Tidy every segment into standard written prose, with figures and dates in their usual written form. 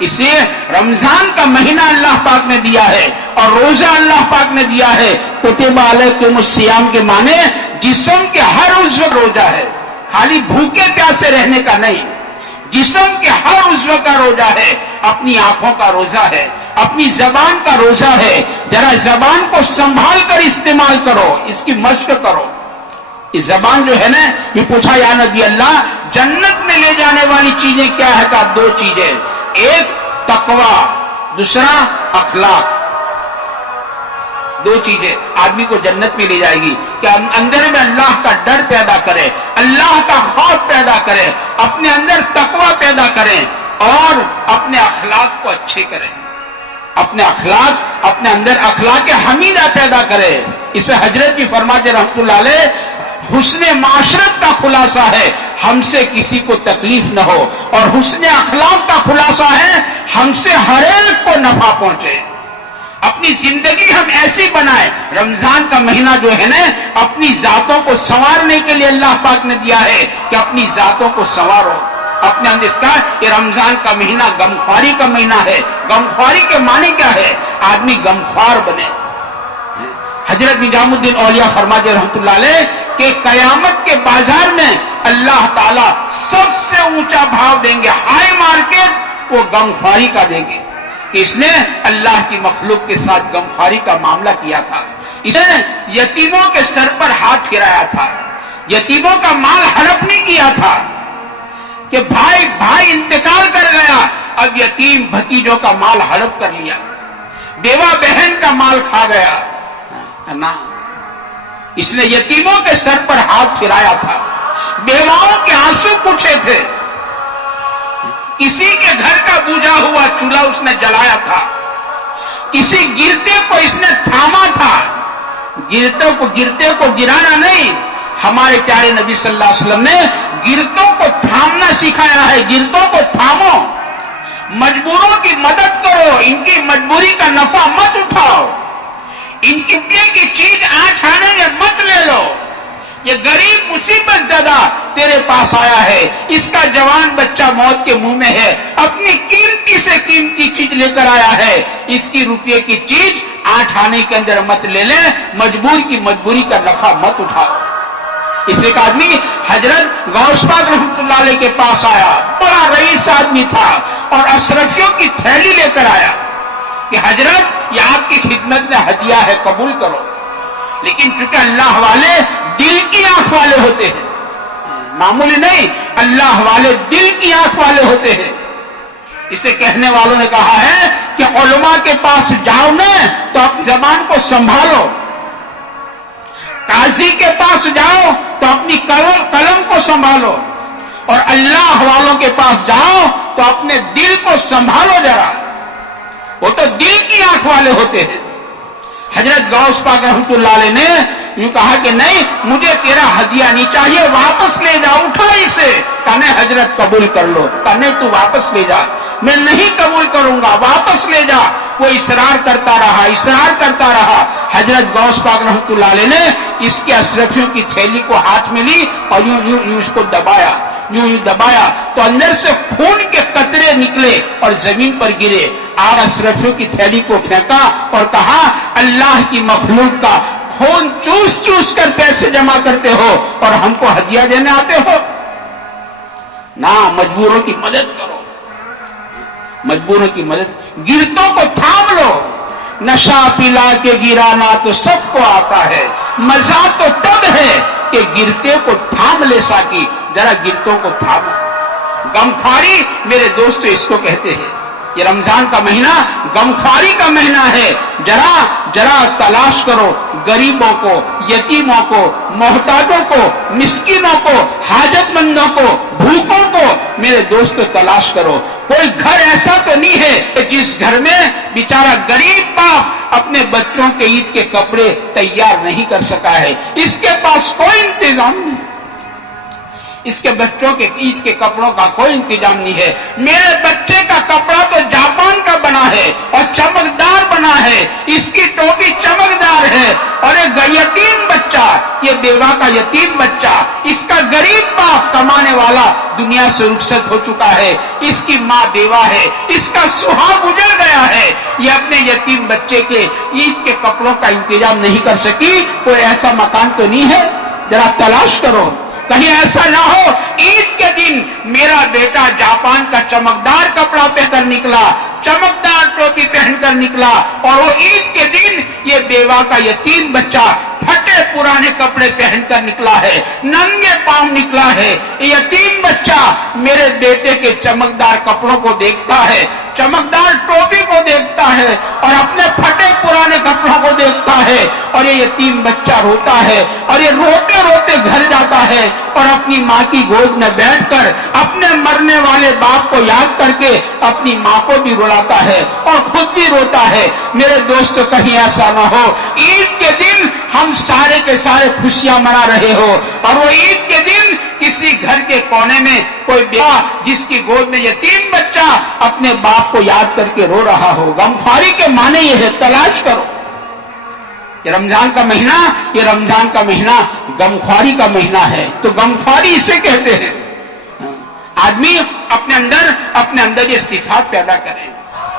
اس لیے رمضان کا مہینہ اللہ پاک نے دیا ہے اور روزہ اللہ پاک نے دیا ہے. کتب علیکم الصیام کے معنی جسم کے ہر عضو روزہ ہے، خالی بھوکے پیاسے رہنے کا نہیں. جسم کے ہر عضو کا روزہ ہے، اپنی آنکھوں کا روزہ ہے، اپنی زبان کا روزہ ہے. ذرا زبان کو سنبھال کر استعمال کرو، اس کی مشق کرو. یہ زبان جو ہے نا، یہ پوچھا یا نبی اللہ جنت میں لے جانے والی چیزیں کیا ہے؟ کہا دو چیزیں، ایک تقوی، دوسرا اخلاق. دو چیزیں آدمی کو جنت میں لے جائے گی کہ اندر میں اللہ کا ڈر پیدا کرے، اللہ کا خوف پیدا کرے، اپنے اندر تقوی پیدا کریں اور اپنے اخلاق کو اچھے کریں. اپنے اخلاق، اپنے اندر اخلاق حمیدہ پیدا کرے. اسے حضرت جی فرماتے رحمۃ اللہ علیہ حسن معاشرت کا خلاصہ ہے ہم سے کسی کو تکلیف نہ ہو، اور حسن اخلاق کا خلاصہ ہے ہم سے ہر ایک کو نفع پہنچے. اپنی زندگی ہم ایسی بنائیں. رمضان کا مہینہ جو ہے نا، اپنی ذاتوں کو سنوارنے کے لیے اللہ پاک نے دیا ہے کہ اپنی ذاتوں کو سنوارو. اپنے اندر اس کا یہ رمضان کا مہینہ غمخواری کا مہینہ ہے. غمخواری کے معنی کیا ہے؟ آدمی غمخوار بنے. حضرت نظام الدین اولیاء فرماتے رحمۃ اللہ علیہ کہ قیامت کے بازار میں اللہ تعالیٰ سب سے اونچا بھاؤ دیں گے، ہائی مارکیٹ وہ غمخواری کا دیں گے. اس نے اللہ کی مخلوق کے ساتھ غمخواری کا معاملہ کیا تھا. اس نے یتیموں کے سر پر ہاتھ پھیرایا تھا، یتیموں کا مال ہڑپ نہیں کیا تھا کہ بھائی انتقال کر گیا، اب یتیم بھتیجوں کا مال ہڑپ کر لیا، بیوہ بہن کا مال کھا گیا. نہ، اس نے یتیموں کے سر پر ہاتھ پھیرایا تھا، بیواؤں کے آنسو پوچھے تھے، کسی کے گھر کا بوجھا ہوا چولہا اس نے جلایا تھا، کسی گرتے کو اس نے تھاما تھا. گرتے کو گرانا نہیں، ہمارے پیارے نبی صلی اللہ علیہ وسلم نے گرتوں کو تھامنا سکھایا ہے. گرتوں کو تھامو، مجبوروں کی مدد کرو، ان کی مجبوری کا نفع مت اٹھاؤ، ان کی چیز آنکھ آنے میں مت لے لو. یہ غریب مصیبت زدہ تیرے پاس آیا ہے، اس کا جوان بچہ موت کے منہ میں ہے، اپنی قیمتی سے قیمتی چیز لے کر آیا ہے، اس کی روپے کی چیز آنکھ آنے کے اندر مت لے لے، مجبور کی مجبوری کا نفع مت اٹھاؤ. اس ایک آدمی حضرت غوث پاک رحمۃ اللہ علیہ کے پاس آیا، بڑا رئیس آدمی تھا اور اشرفیوں کی تھیلی لے کر آیا کہ حضرت یہ آپ کی خدمت میں ہدیہ ہے، قبول کرو. لیکن چونکہ اللہ والے دل کی آنکھ والے ہوتے ہیں، معمولی نہیں، اللہ والے دل کی آنکھ والے ہوتے ہیں. اسے کہنے والوں نے کہا ہے کہ علماء کے پاس جاؤ نا تو اپنی زبان کو سنبھالو، قاضی کے پاس جاؤ تو اپنی قلم کو سنبھالو، اور اللہ والوں کے پاس جاؤ تو اپنے دل کو سنبھالو ذرا. وہ تو دل کی آنکھ والے ہوتے ہیں. حضرت غوث پاک رحمۃ اللہ علیہ نے یوں کہا کہ نہیں، مجھے تیرا ہدیہ نہیں چاہیے، واپس لے جا. اٹھا اسے، کہا نہیں حضرت قبول کر لو. کہا نہیں تو واپس لے جا. میں نہیں قبول کروں گا، واپس لے جا. وہ اصرار کرتا رہا. حضرت غوث پاک رحمۃ اللہ علیہ نے اس کے اشرفیوں کی تھیلی کو ہاتھ میں لی اور یوں اس کو دبایا تو اندر سے خون کے قطرے نکلے اور زمین پر گرے. آگ اشرفیوں کی تھیلی کو پھینکا اور کہا اللہ کی مخلوق کا خون چوس کر پیسے جمع کرتے ہو اور ہم کو ہدیہ دینے آتے ہو. نہ، مجبوروں کی مدد کرو، مجبوروں کی مدد. گرتوں کو تھام لو. نشہ پلا کے گرانا تو سب کو آتا ہے، مزہ تو تب ہے کہ گرتے کو تھام لے ساکی. ذرا گرتوں کو تھامو. غمخواری میرے دوستو اس کو کہتے ہیں. یہ رمضان کا مہینہ غمخواری کا مہینہ ہے. ذرا تلاش کرو غریبوں کو، یتیموں کو، محتاجوں کو، مسکینوں کو، حاجت مندوں کو، بھوکوں کو میرے دوستو تلاش کرو. کوئی گھر ایسا تو نہیں ہے کہ جس گھر میں بیچارہ غریب باپ اپنے بچوں کے عید کے کپڑے تیار نہیں کر سکا ہے. اس کے پاس کوئی انتظام نہیں، اس کے بچوں کے عید کے کپڑوں کا کوئی انتظام نہیں ہے. میرے بچے کا کپڑا تو جاپان کا بنا ہے اور چمکدار بنا ہے، اس کی ٹوپی چمکدار ہے. اور ایک یتیم بچہ، یہ بیوہ کا یتیم بچہ، اس کا غریب باپ کمانے والا دنیا سے رخصت ہو چکا ہے، اس کی ماں بیوہ ہے، اس کا سہاگ گزر گیا ہے، یہ اپنے یتیم بچے کے عید کے کپڑوں کا انتظام نہیں کر سکی، کوئی ایسا مکان تو نہیں ہے؟ ذرا تلاش کرو، کہیں ایسا نہ ہو عید کے دن میرا بیٹا جاپان کا چمکدار کپڑا پہن کر نکلا، چمکدار ٹوپی پہن کر نکلا، اور وہ عید کے دن یہ بیوہ کا یتیم بچہ پھٹے پرانے کپڑے پہن کر نکلا ہے، ننگے پاؤں نکلا ہے۔ یتیم بچہ میرے بیٹے کے چمکدار کپڑوں کو دیکھتا ہے، چمکدار ٹوپی کو دیکھتا ہے، اور اپنے پھٹے پرانے کپڑوں کو دیکھتا ہے، اور یہ یتیم بچہ روتا ہے، اور یہ روتے روتے گھر جاتا ہے، اور اپنی ماں کی گود میں بیٹھ کر اپنے مرنے والے باپ کو یاد کر کے اپنی ماں کو بھی رلاتا ہے اور خود بھی روتا ہے۔ میرے دوستو، کہیں ایسا نہ ہو عید کے دن ہم سارے کے سارے خوشیاں منا رہے ہو، اور وہ عید کے دن کسی گھر کے کونے میں کوئی بیوہ جس کی گود میں یتیم بچہ اپنے باپ کو یاد کر کے رو رہا ہو۔ غمخواری کے معنی یہ ہے، تلاش کرو۔ یہ رمضان کا مہینہ، یہ رمضان کا مہینہ غمخواری کا مہینہ ہے، تو غمخواری اسے کہتے ہیں۔ آدمی اپنے اندر یہ صفات پیدا کرے،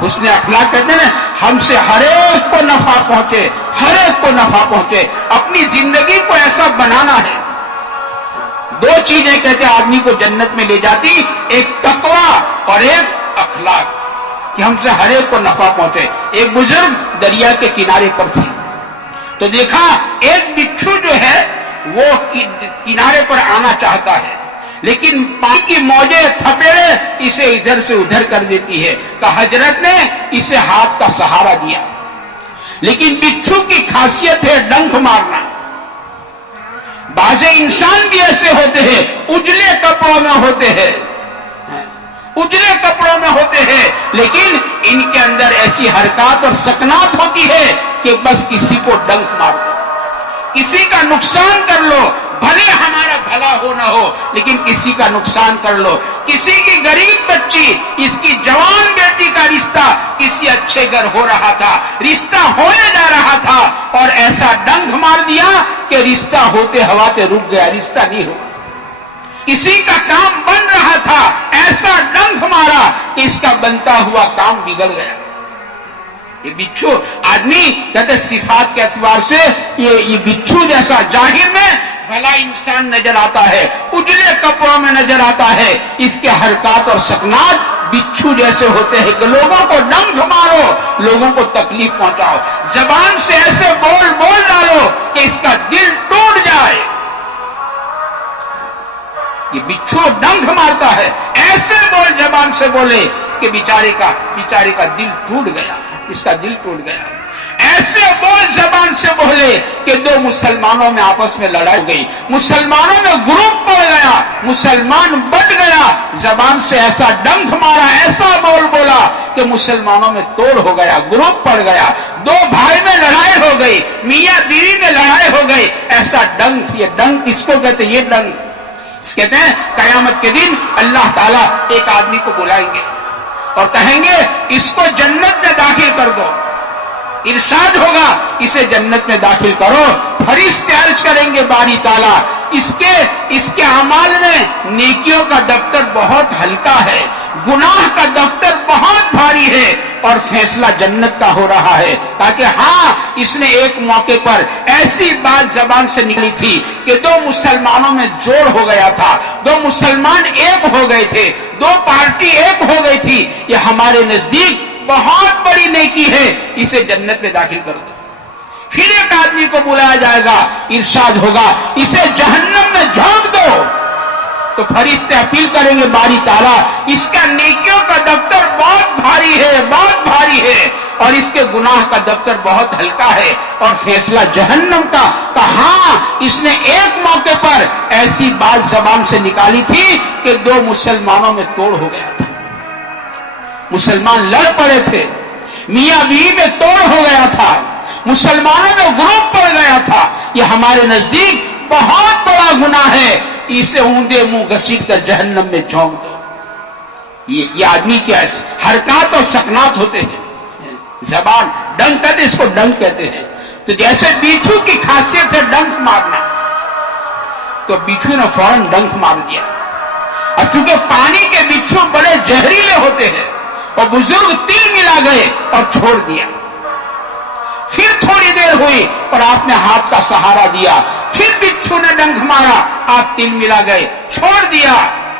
حسن اخلاق کہتے ہیں، ہم سے ہر ایک کو نفع پہنچے، ہر ایک کو نفع پہنچے، اپنی زندگی کو ایسا بنانا ہے۔ دو چیزیں کہتے ہیں آدمی کو جنت میں لے جاتی، ایک تقوی اور ایک اخلاق، کہ ہم سے ہر ایک کو نفع پہنچے۔ ایک بزرگ دریا کے کنارے پر تھی، تو دیکھا ایک بچھو جو ہے وہ کنارے پر آنا چاہتا ہے، لیکن پانی کی موجیں تھپیڑے اسے ادھر سے ادھر کر دیتی ہے، تو حضرت نے اسے ہاتھ کا سہارا دیا۔ لیکن بچھو کی خاصیت ہے ڈنک مارنا۔ بعض انسان بھی ایسے ہوتے ہیں، اجلے کپڑوں میں ہوتے ہیں، اجلے کپڑوں میں ہوتے ہیں، لیکن ان کے اندر ایسی حرکات اور سکنات ہوتی ہے کہ بس کسی کو ڈنک مار دو، کسی کا نقصان کر لو، بھلے ہمارا بھلا ہو نہ ہو، لیکن کسی کا نقصان کر لو۔ کسی کی غریب بچی، اس کی جوان بیٹی کا رشتہ کسی اچھے گھر ہو رہا تھا، رشتہ ہونے جا رہا تھا، اور ایسا ڈنک مار دیا کہ رشتہ ہوتے ہواتے رک گیا، رشتہ نہیں ہوا۔ کسی کا کام بن رہا تھا، ایسا ڈنک مارا کہ اس کا بنتا ہوا کام بگڑ گیا۔ یہ بچھو آدمی کہتے صفات کے اعتبار سے یہ بچھو جیسا ظاہر میں بھلا انسان نظر آتا ہے، اجلے کپڑوں میں نظر آتا ہے، اس کے حرکات اور سکنات بچھو جیسے ہوتے ہیں کہ لوگوں کو ڈنک مارو، لوگوں کو تکلیف پہنچاؤ، زبان سے ایسے بول ڈالو کہ اس کا دل ٹوٹ جائے۔ یہ بچھو ڈنک مارتا ہے، ایسے زبان سے بولے کہ بیچارے کا دل ٹوٹ گیا، اس کا دل ٹوٹ گیا۔ ایسے زبان سے بولے کہ دو مسلمانوں میں آپس میں لڑائی ہو گئی، مسلمانوں میں گروپ بڑھ گیا، مسلمان بٹ گیا، زبان سے ایسا ڈنک مارا، ایسا بولا کہ مسلمانوں میں توڑ ہو گیا، گروپ پڑ گیا، دو بھائی میں لڑائی ہو گئی، میاں بیوی میں لڑائی ہو گئی۔ ایسا ڈنک، یہ ڈنک کس کو کہتے ہیں؟ یہ ڈنک کہتے ہیں قیامت کے دن اللہ تعالیٰ ایک آدمی کو بلائیں گے اور کہیں گے اس کو جنت میں داخل کر دو۔ ارشاد ہوگا اسے جنت میں داخل کرو، فرشتے عرض کریں گے باری تعالیٰ اس کے اعمال میں نیکیوں کا دفتر بہت ہلکا ہے، گناہ کا دفتر بہت بھاری ہے، اور فیصلہ جنت کا ہو رہا ہے، تاکہ ہاں اس نے ایک موقع پر ایسی بات زبان سے نکلی تھی کہ دو مسلمانوں میں جوڑ ہو گیا تھا، دو مسلمان ایک ہو گئے تھے، دو پارٹی ایک ہو گئی تھی، یہ ہمارے نزدیک بہت بڑی نیکی ہے، اسے جنت میں داخل کر دو۔ پھر ایک آدمی کو بلایا جائے گا، ارشاد ہوگا اسے جہنم میں جھونک دو، تو فرشتے اپیل کریں گے باری تعالیٰ اس کا نیکیوں کا دفتر بہت بھاری ہے، بہت بھاری ہے، اور اس کے گناہ کا دفتر بہت ہلکا ہے، اور فیصلہ جہنم کا۔ ہاں اس نے ایک موقع پر ایسی بات زبان سے نکالی تھی کہ دو مسلمانوں میں توڑ ہو گیا تھا، مسلمان لڑ پڑے تھے، میاں بیوی میں توڑ ہو گیا تھا، مسلمانوں میں گروپ پڑ گیا تھا، یہ ہمارے نزدیک بہت بڑا گناہ ہے، اسے اوندے منہ گھسیٹ کر جہنم میں جھونک دو۔ یہ آدمی کی حرکات اور سکنات ہوتے ہیں، زبان ڈنک کہتے، اس کو ڈنک کہتے ہیں۔ تو جیسے بیچھو کی خاصیت ہے ڈنک مارنا، تو بیچھو نے فوراً ڈنک مار دیا۔ اور چونکہ پانی کے بچھو بڑے زہریلے ہوتے ہیں اور بزرگ تل ملا گئے اور چھوڑ دیا. پھر تھوڑی دیر ہوئی اور آپ نے ہاتھ کا سہارا دیا, پھر بچھو نے ڈنک مارا, آپ تل ملا گئے, چھوڑ دیا.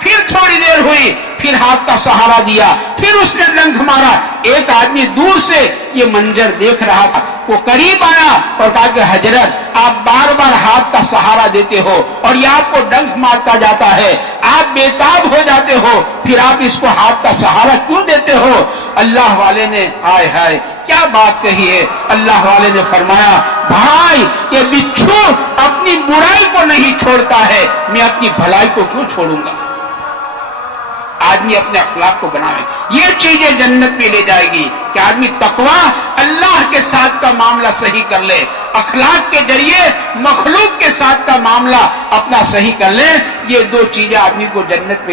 پھر تھوڑی دیر ہوئی, پھر ہاتھ کا سہارا دیا, پھر اس نے ڈنک مارا. ایک آدمی دور سے یہ منظر دیکھ رہا تھا, وہ قریب آیا اور کہا کہ حضرت آپ بار بار ہاتھ کا سہارا دیتے ہو اور یہ آپ کو ڈنک مارتا جاتا ہے, آپ بےتاب ہو جاتے ہو, پھر آپ اس کو ہاتھ کا سہارا کیوں دیتے ہو؟ اللہ والے نے ہائے ہائے کیا بات کہی ہے. اللہ والے نے فرمایا بھائی یہ بچھو اپنی برائی کو نہیں چھوڑتا ہے, میں اپنی بھلائی کو کیوں چھوڑوں گا؟ آدمی اپنے اخلاق کو بنائے, یہ چیزیں جنت میں لے جائے گی کہ آدمی تقویٰ اللہ کے ساتھ کا معاملہ صحیح کر لے, اخلاق کے ذریعے مخلوق کے ساتھ کا معاملہ اپنا صحیح کر لے. یہ دو چیزیں آدمی کو جنت میں